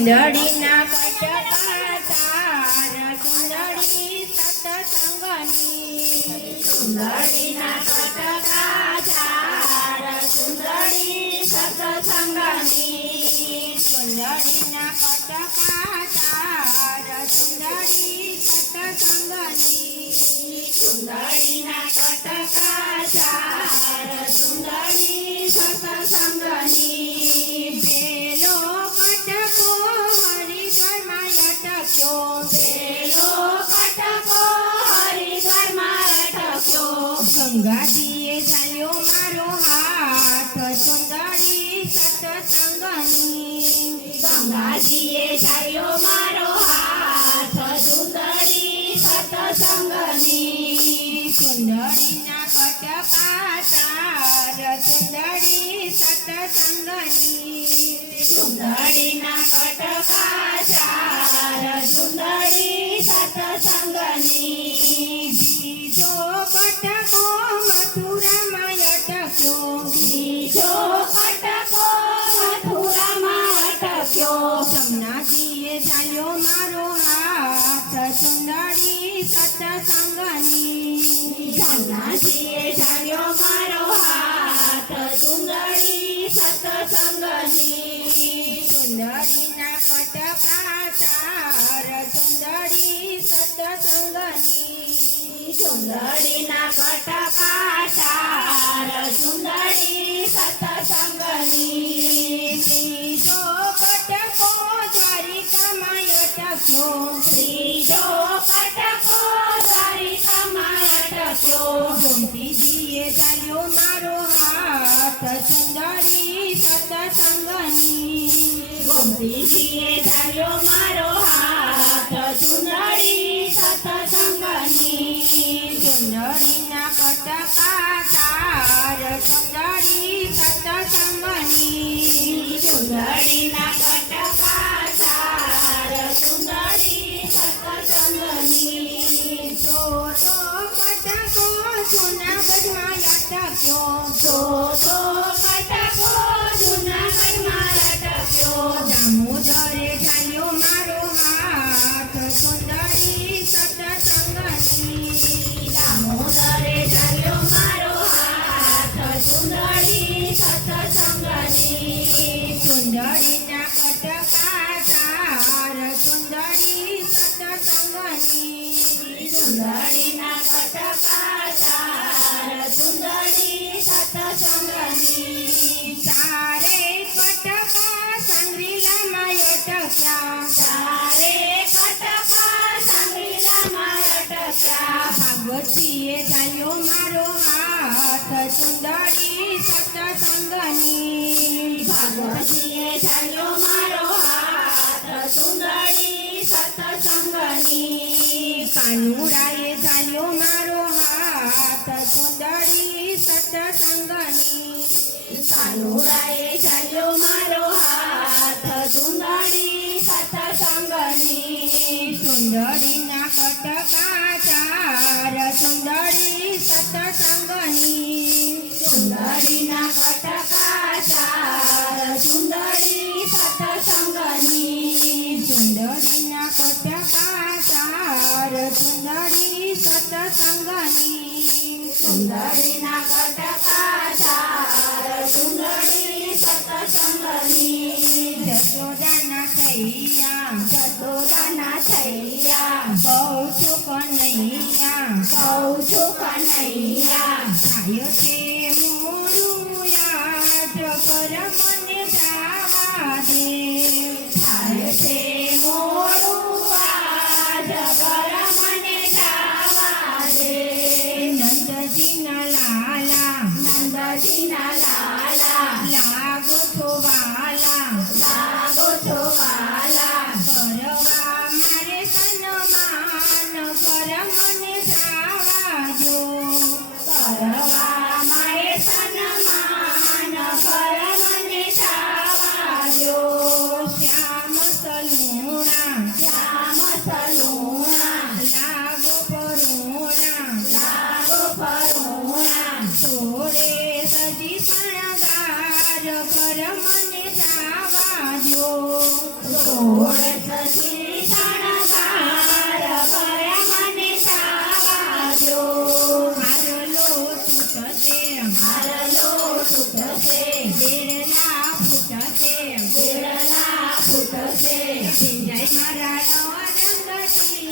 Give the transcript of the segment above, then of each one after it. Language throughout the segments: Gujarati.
સુંદરીના કટકા તાર સુંદરી સતસંગની સુંદરીના કટકા તાર સુંદરી સતસંગની સુંદરીના કટકા તાર સુંદરી સતસંગની સુંદરીના ચાર ગંગાજીએ ચાલ્યો મારો હાથ સુંદરી સતસંગની. ગંગાજીએ ચાલ્યો મારો હાથ, સુંદરી સતસંગની. સુંદરીના કટકા તાર સુંદરી સતસંગની. સુંદરીના કટકા ચાર સુંદરી સતસંગની. સુંદરી સતસંગની સમનાજીએ જાણ્યો મારો હાથ. સુંદરી સતસંગની સુંદરીના કટકા ચાર સુંદરી સતસંગની સુંદરીના કટકા ચાર સુંદરી સતસંગની ગોમતીજીએ ચાલ્યો મારો હાથ સુંદરી સતસંગની ગોમતીજીએ ચાલ્યો મારો હાથ સુંદરી સતસંગની સુંદરીના કટકા તાર સુંદરી સતસંગની સુંદરીના કટકા જૂનાગઢમાં અટક્યો તો તો કટકો જૂનાગઢમાં અટક્યો દામોદરે ચાલ્યો મારો હાથ સુંદરી સતસંગની દામોદરે ચાલ્યો મારો હાથ સુંદરી સતસંગની સુંદરીના કટકા તાર સુંદરી સતસંગની સુંદરીના કટકા તાર સુંદરી સતસંગની ચારે કટકા સંગ્રીલામાં અટક્યા ચારે કટકા સંગ્રીલામાં અટક્યા ભાગવતીએ ચાલ્યો મારો હાથ, સુંદરી સતસંગની. ભાગવતીએ જાયો મારો હાથ સુંદરી સતસંગની કાનુડાએ ચાલ્યો મારો હાથ સુંદરી સતસંગની કાનુડાએ ચાલ્યો મારો હાથ સુંદરી સતસંગની સુંદરીના કટકા ચાર સુંદરી સતસંગની સુંદરીના સુંદરી સતસંગની સુંદરીના કટકા ચાર સુંદરી સતસંગની જશોદાના થૈયા જશોદાના થૈયા કહું છું કનૈયા કહું છું કનૈયા થાય છે જાવા દો શ્યામ સલુણા શ્યામ સલુણા લાગો પરુણા લાગો પરુણા. થોડે સજી શણગાર કર મને જાવા દો સુંદરથી શણગાર કર્યા મને સાવાજો મારો લોટ તૂટશે મારલો તૂટશે બેરલા ફૂટશે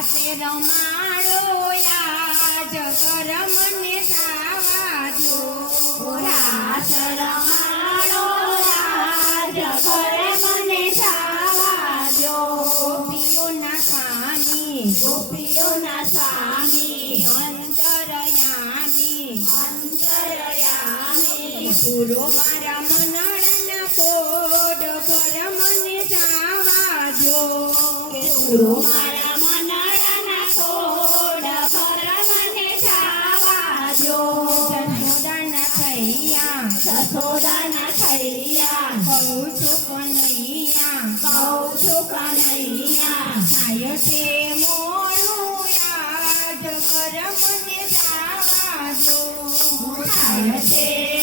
રાતે રમાડો, યાદ કર મને જાવાજો રાસ રમાડો રાજ કરે મને સાવાજો. ગોપીઓના સ્વામી ગોપીઓના સ્વામી, અંતરયામી અંતરયામી. પૂરો મારા મનડાના કોડ પર મને જાવાજો પૂરો મારા કનૈયા થાય છે મોડું યાદ કર મને જાવાજો થાય છે